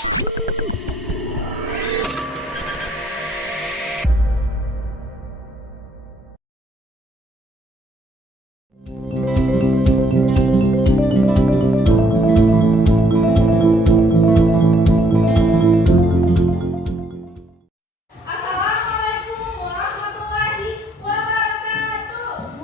Assalamualaikum warahmatullahi wabarakatuh.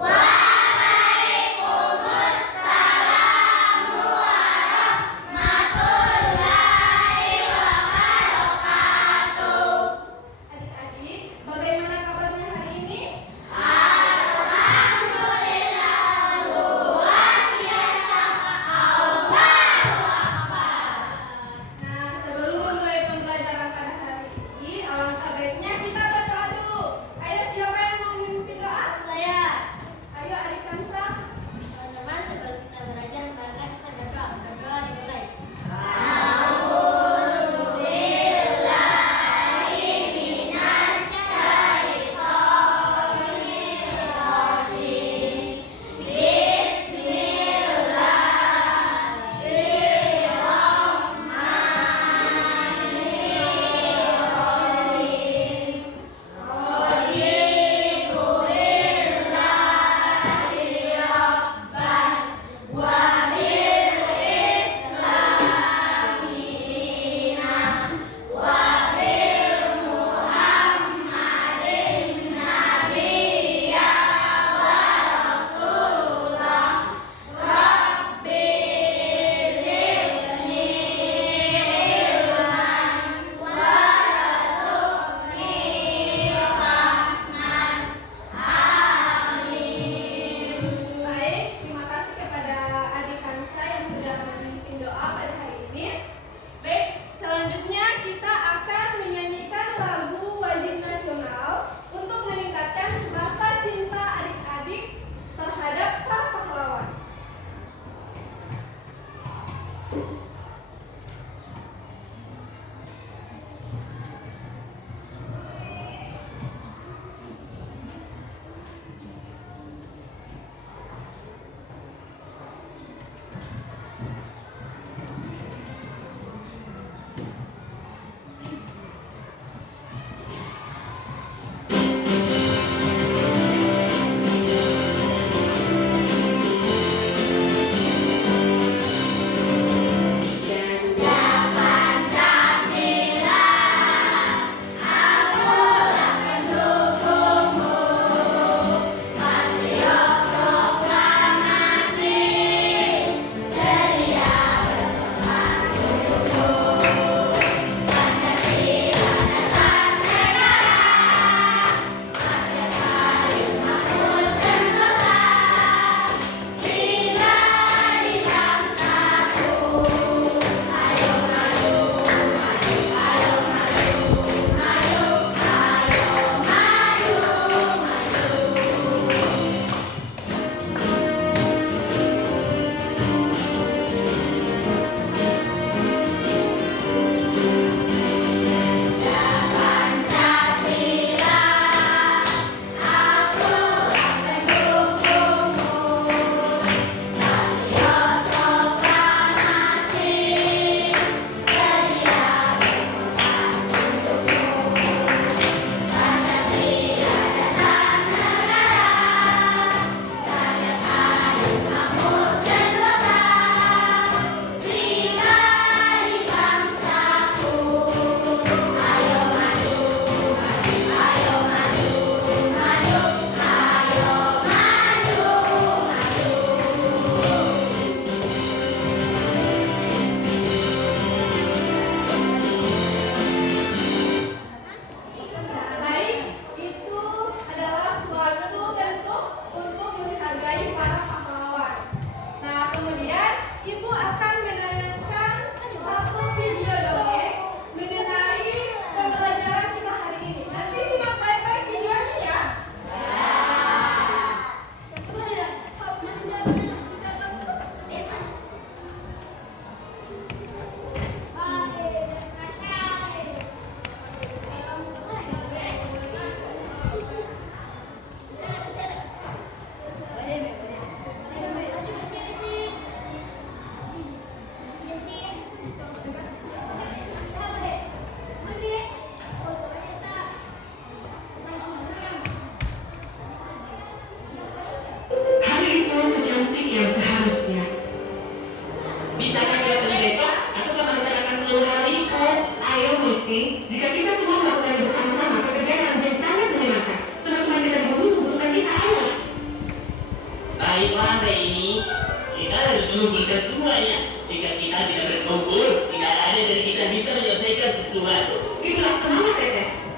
sesuatu. Itulah semangat tetes.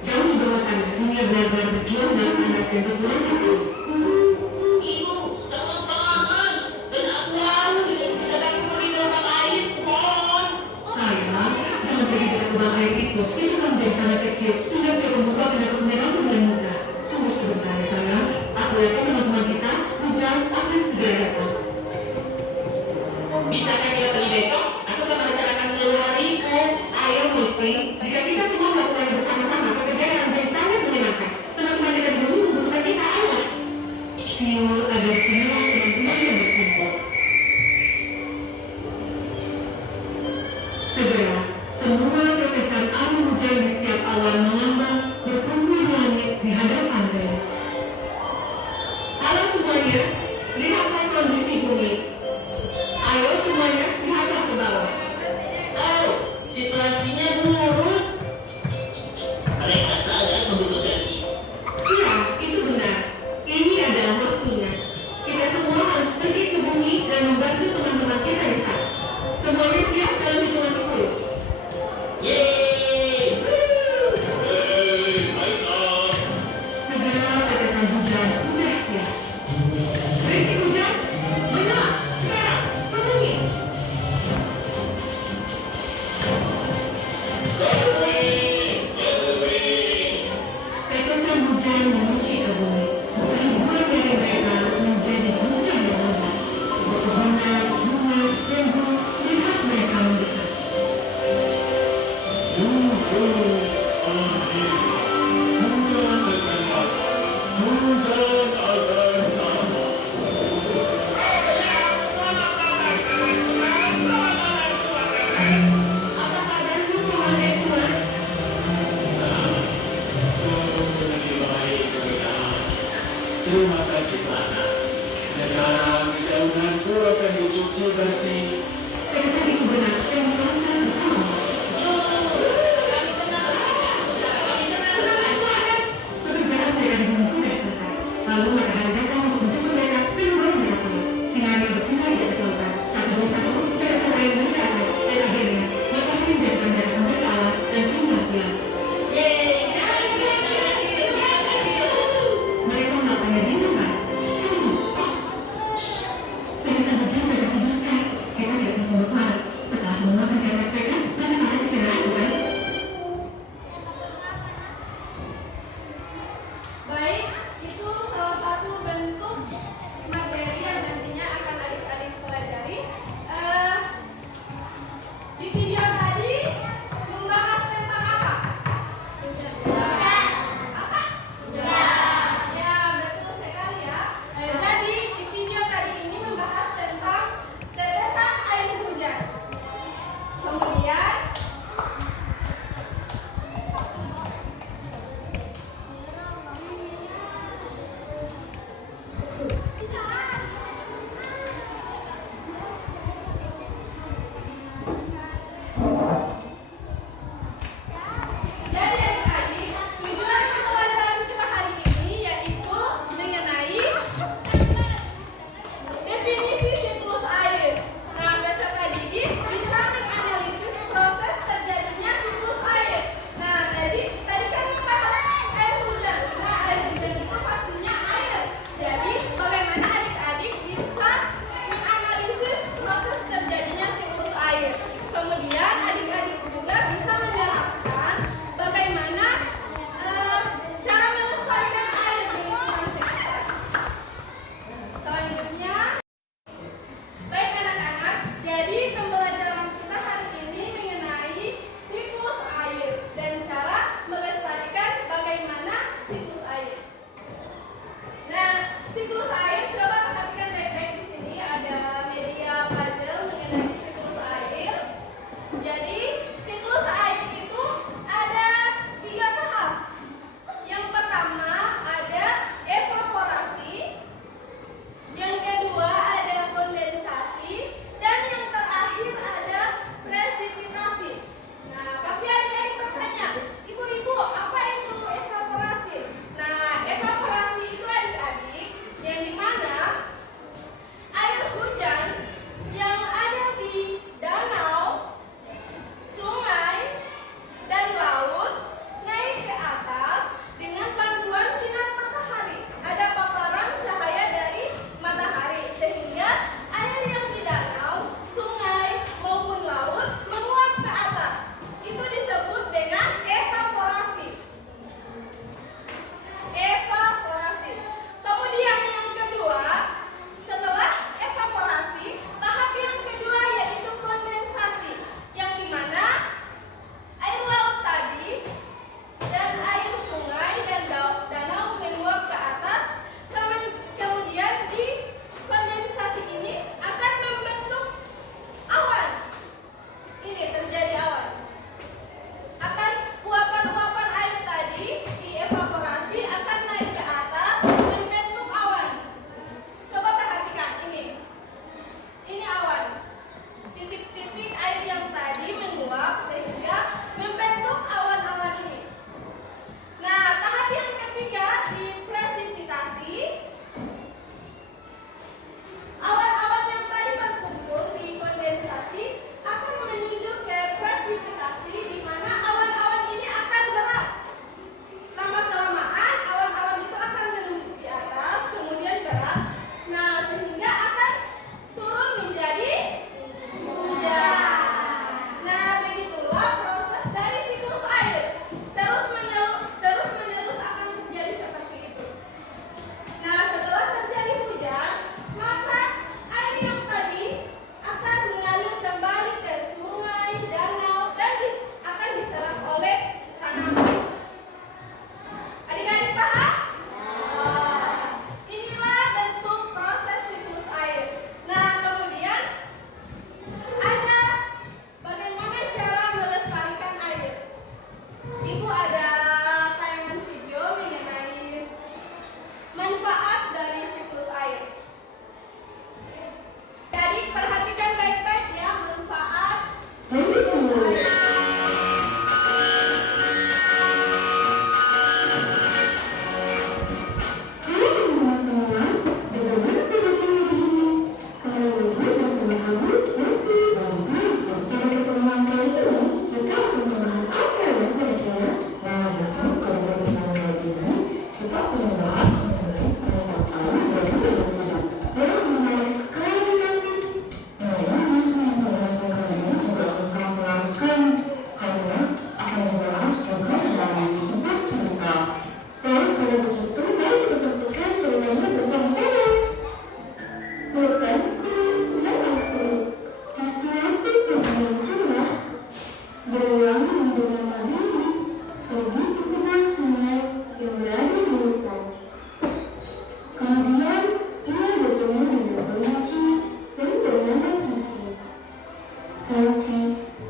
Jauh di bawah sana, dunia benar-benar berjuang dalam panas dan berkurang itu. Ibu, jangan banget. Dan aku harus bisa dapat di dalam air, mohon. Sayang, jangan pergi dekat lubang air itu. Itu kan menjadi sangat kecil, sehingga saya membuka dapat menyerang dengan mudah. Tunggu sebentar ya sayang. Aku yakin teman-teman kita, hujan akan segera datang. Bisakah kita pergi besok? Aku akan merencanakan seluruh hariku. Ayo, Miss Spring. Jika kita semua melakukannya bersama-sama, pekerjaan akan menjadi sangat menyenangkan. Teman-teman kita dulu membutuhkan kita, ayo. Siul ada semua teman-teman yang berkumpul. Segera, semua tetesan air hujan di setiap awan mengambang berkumpul di langit di hadapan Ben. Halo semuanya, lihatlah kondisi bumi. Ayo semuanya, lihatlah ke bawah. Oh, situasinya buruk. Mereka sangat membutuhkan ini. Iya, itu benar. Ini adalah waktunya. Kita semua harus pergi ke bumi dan membantu teman-teman kita di sana. Semuanya siap dalam hitungan 10. Yeay! Baiklah. Segera tetesan hujan sudah siap. Berhenti hujan. Benar. Sekarang, ke bumi. Tetesan hujan menuju ke bumi. Ribuan dari mereka menjadi hujan yang lebat. Pepohonan, bunga, dan burung melihat mereka mendekat. Hujan akan datang. Hujan akan datang. Apa kabarmu, Tuhan Edward? Lebih baik kemudahan. Terima kasih Clara. Sekarang daunanku akan dicuci bersih. Tetesan itu benar dan diselancar bersama. Pekerjaan mereka di bumi sudah selesai. Lalu matahari datang untuk menjemput mereka dan membawa mereka pulang. Sinar yang bersinar di atas lautan. Satu demi satu, tetesan air naik ke atas. Dan akhirnya, matahari menjadikan mereka kembali ke alam dan tinggal pulang. Mereka melakukannya di rumah. Tunggu. Tetesan hujan mereka tidur sekarang. Kita tidak perlu membuat suara. Setelah semua kerja mereka, mereka pasti segera lakukan. Baik, itu salah satu bentuk materi yang nantinya akan adik-adik pelajari. Di video tadi membahas tentang apa? Apa? Ya, betul sekali ya. Jadi di video tadi ini membahas tentang tetesan air hujan. Kemudian jadi adik-adik, tujuan pembelajaran kita hari ini yaitu mengenai definisi siklus air. Nah, beserta Didi bisa menganalisis proses terjadinya siklus air. Nah, tadi kan membahas air hujan. Nah, air hujan itu pastinya air. Jadi, bagaimana adik-adik bisa menganalisis proses terjadinya siklus air. Kemudian, adik-adik juga bisa menerapkan bagaimana cara melestarikan air di lingkungan sekitar. Selanjutnya, baik anak-anak, jadi pembelajaran kita hari ini mengenai siklus air dan cara melestarikan bagaimana siklus air. Nah, siklus air, coba perhatikan baik-baik di sini ada media puzzle mengenai siklus air.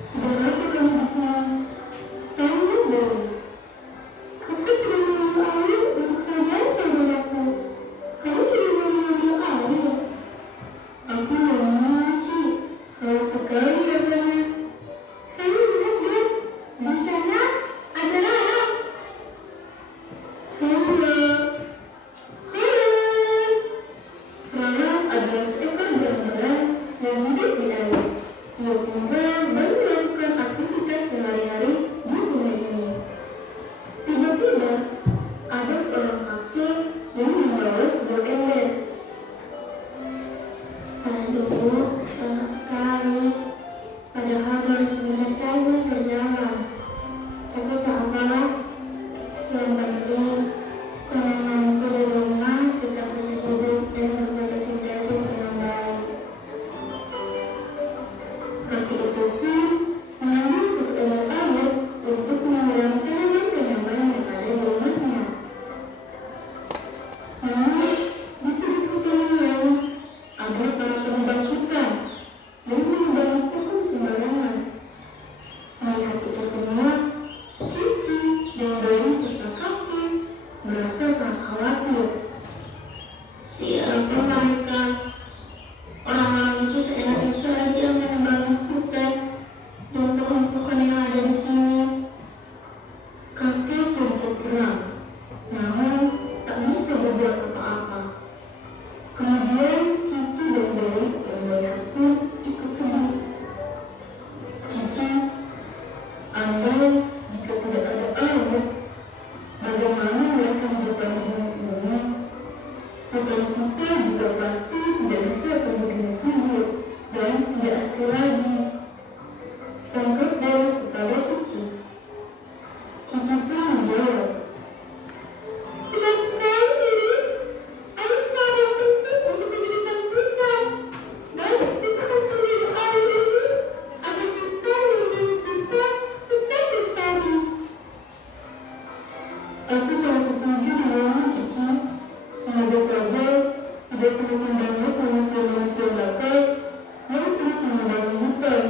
Sedang apa kamu di sini? Tahu belum? Aku sedang mengambil air untuk saudara-saudaraku. Kamu juga mau mengambil air? Aku mau mencuci. Haus sekali rasanya. Kamu lihat dong, di sana ada lalat. Halo. Lalat adalah seekor belang-belang yang hidup di air. Ia tinggal dan melakukan aktivitas sehari-hari di sungai ini. Tiba-tiba, ada seorang kakek yang membawa sebuah ember. Aduh, lelah sekali. Padahal baru sebentar saja berjalan. Tapi tak apalah. Yang penting, tanamanku di rumah tetap bisa hidup dan berfotosintesis dengan baik. Kakek itu pun mengambil satu ember air untuk menyiram tanaman-tanaman yang ada di rumahnya. Namun, di sudut hutan yang lain, ada para penebang hutan yang menebang pohon sembarangan. Melihat itu semua, Cici dan Bayi serta kakek merasa sangat khawatir. Siapa mereka? Orang-orang itu seenaknya saja menebang hutan dan pohon-pohon yang ada di sini. Kakek sedikit geram, namun tak bisa berbuat apa-apa. Kemudian Cici dan Bayi yang melihat pun ikut sedih. Cici, andai jika tidak ada air, bagaimana mereka hidup di bumi ini? Hutan kita juga pasti tidak bisa tumbuh dengan subur dan tidak asli lagi. Ungkap Bayi kepada Cici. Cici pun menjawab, benar sekali, Diri. Air sangat penting untuk kehidupan kita. Dan kita harus menjaga air ini agar hutan yang milik kita tetap lestari. Aku sangat setuju denganmu, Cici. Semoga saja tidak semakin banyak manusia-manusia nakal yang terus menebangi hutan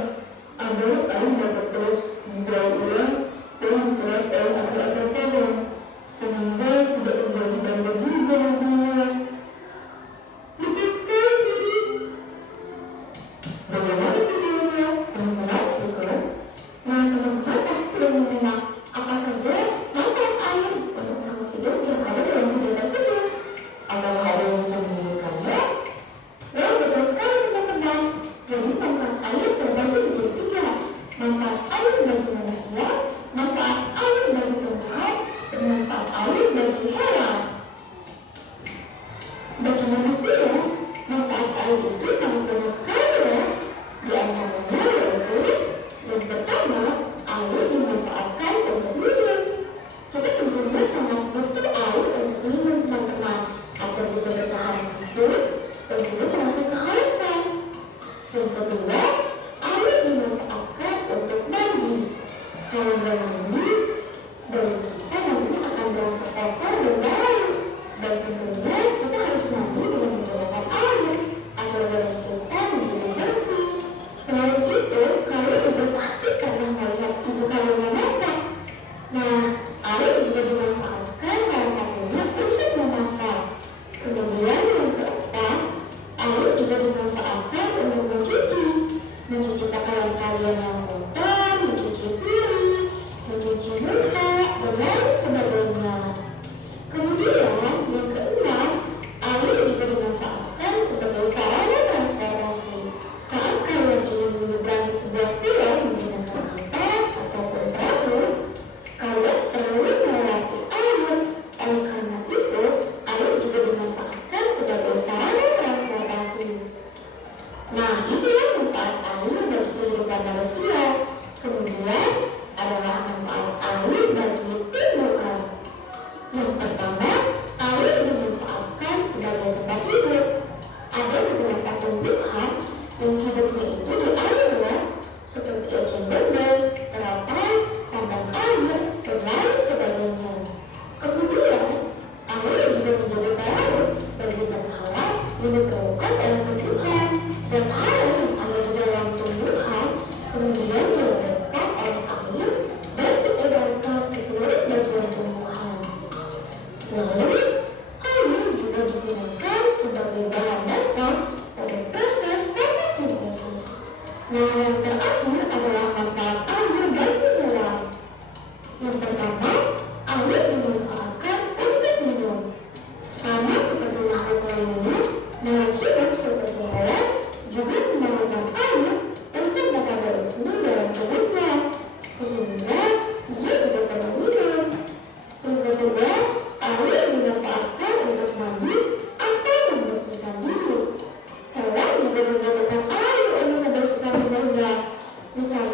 agar air dapat terus didaur ulang dan diserap oleh akar-akar pohon, sehingga tidak terjadi banjir juga nantinya. Betul sekali, Diri. Bagaimana videonya? Sangat menarik, bukan? Nah, teman-teman pasti sudah mengenal apa saja manfaat air untuk makhluk hidup yang ada dalam video tersebut. Apakah ada yang bisa menyebutkannya? Well, betul sekali, teman-teman. Jadi manfaat air terbagi menjadi 3. Manfaat air bagi manusia, manfaat air bagi tumbuhan, dan manfaat air bagi hewan. Bagi manusia, manfaat air itu sangat banyak sekali ya. Di antaranya yaitu yang pertama, air dimanfaatkan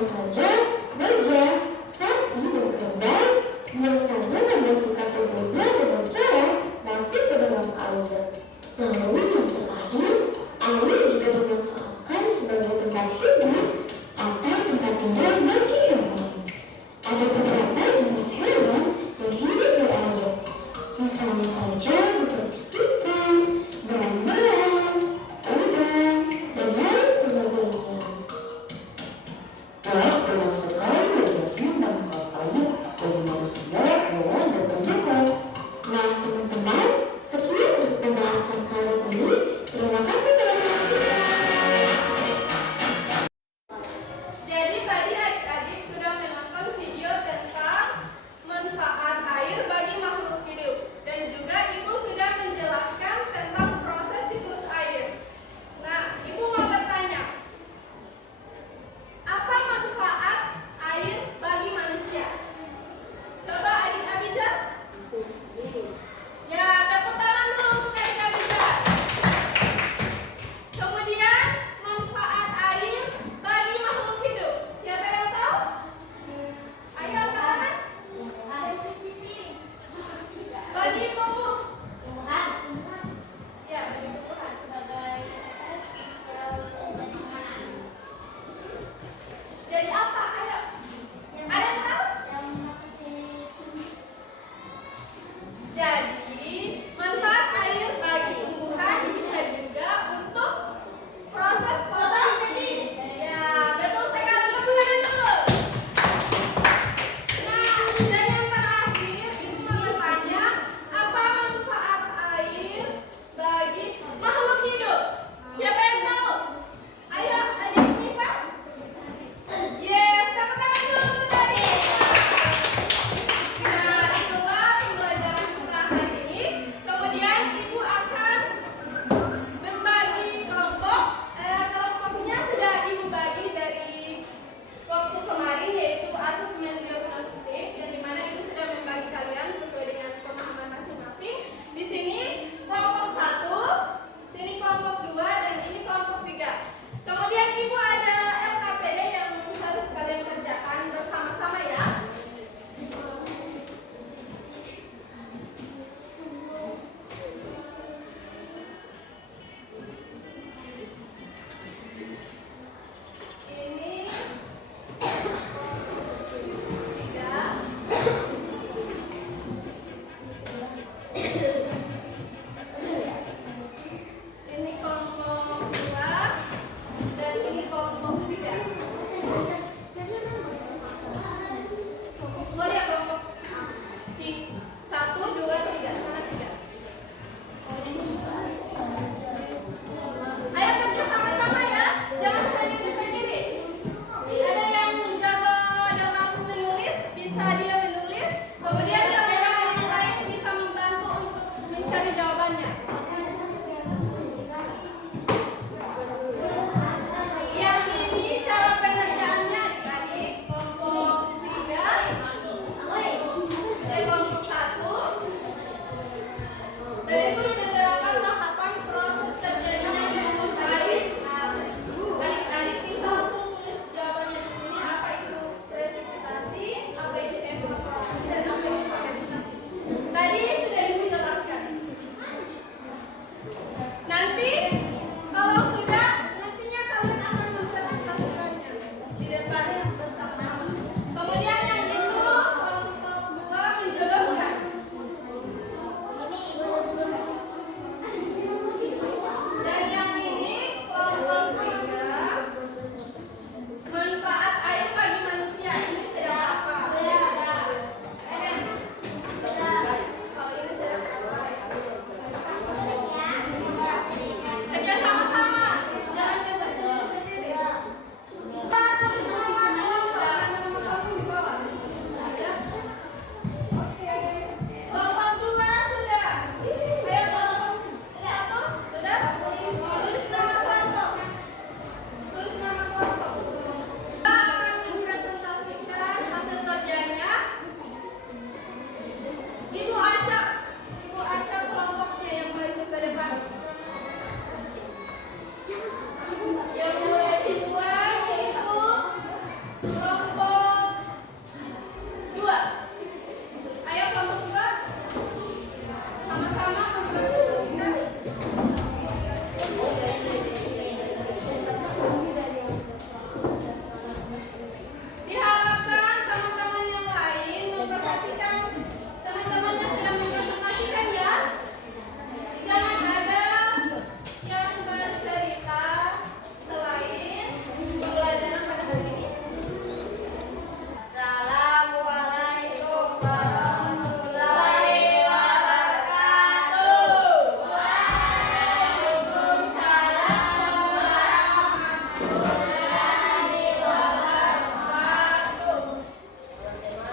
saja gajah, sapi, dan kerbau biasanya membersihkan tubuhnya dengan cara masuk ke dalam air. Lalu yang terakhir, air juga dimanfaatkan sebagai tempat tidur atau tempat tinggal bagi hewan. Ada beberapa jenis hewan yang hidup di air, misalnya saja seperti ikan, belang-belang, udang, dan lain sebagainya. Wah, banyak sekali ya Jasmine manfaat air bagi manusia, hewan, dan tumbuhan. Nah teman-teman, sekian untuk pembahasan kali ini. Terima kasih telah menyaksikan. Jadi tadi adik-adik sudah menonton video tentang manfaat air bagi makhluk hidup. Dan juga Ibu sudah menjelaskan tentang proses siklus air. Nah, Ibu mau bertanya, apa manfaat air bagi manusia? Coba adik Abijah.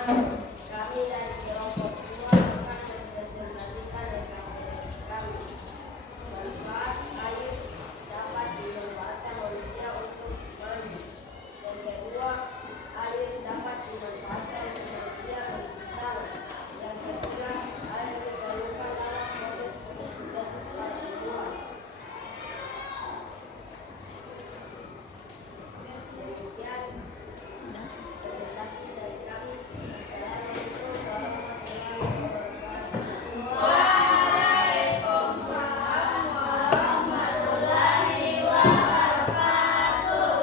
Kami dari kelompok 2 akan mempresentasikan rekan-rekan kami. Manfaat air dapat dimanfaatkan manusia untuk mandi. Yang kedua, air dapat dimanfaatkan untuk manusia mencuci tangan. Yang ketiga, air diperlukan dalam proses fotosintesis pada tumbuhan. Demikian presentasi dari kami. Assalamualaikum warahmatullahi wabarakatuh. Waalaikumsalam warahmatullahi wabarakatuh.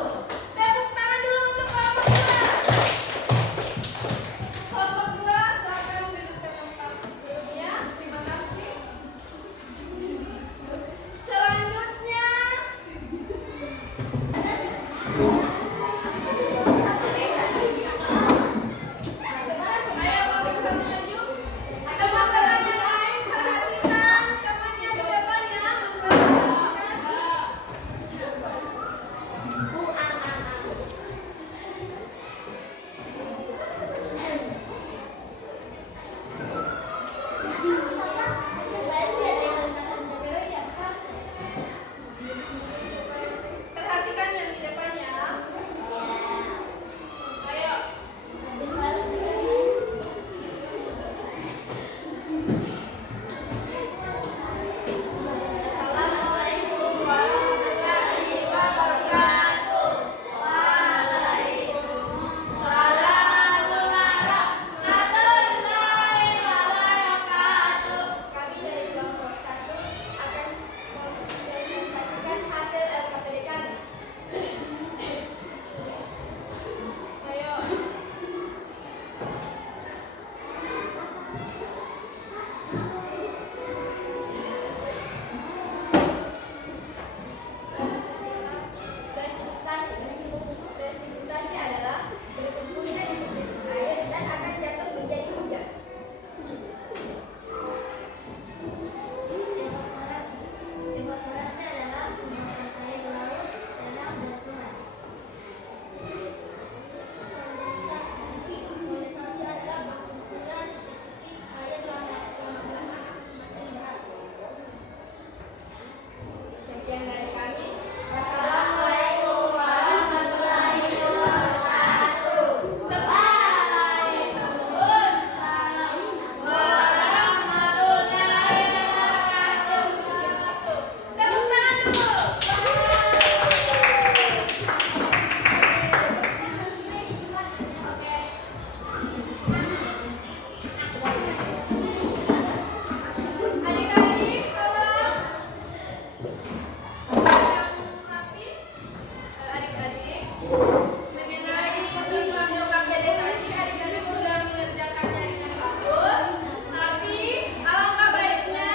Tepuk tangan dulu untuk kelompok 2. Kelompok 2 silakan duduk ke tempat duduknya. Terima kasih. Selanjutnya ayo kelompok 1 maju. Teman-teman yang lain perhatikan temannya di depan ya. Perhatikan yang di depan ya. Ayo. Assalamualaikum warahmatullahi wabarakatuh. Waalaikumsalam warahmatullahi wabarakatuh. Kami dari kelompok 1 akan mempresentasikan hasil LKPD kami. Ayo. Presentasi adalah berkumpulnya di air dan akan jatuh menjadi hujan. Evaporasi adalah pembuangan air laut, danau, dan sungai. Kondensasi adalah berkumpulnya seperti air lama-lama semakin berat. Sekian dari kami. Wassalamualaikum warahmatullahi wabarakatuh. Waalaikumsalam warahmatullahi wabarakatuh. Tepuk tangan dulu. Adik-adik, tolong yang rapi. Adik-adik menilai tentang LKPD tadi, adik-adik sudah mengerjakannya dengan bagus. Tapi alangkah baiknya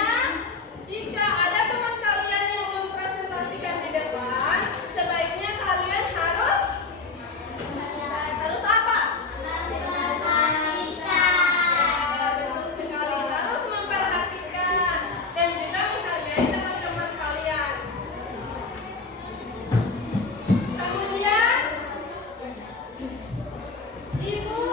jika ada teman kalian yang mempresentasikan di depan, sebaiknya kalian harus apa? Ya, betul sekali, harus memperhatikan dan juga menghargai teman-teman kalian. Kemudian Ibu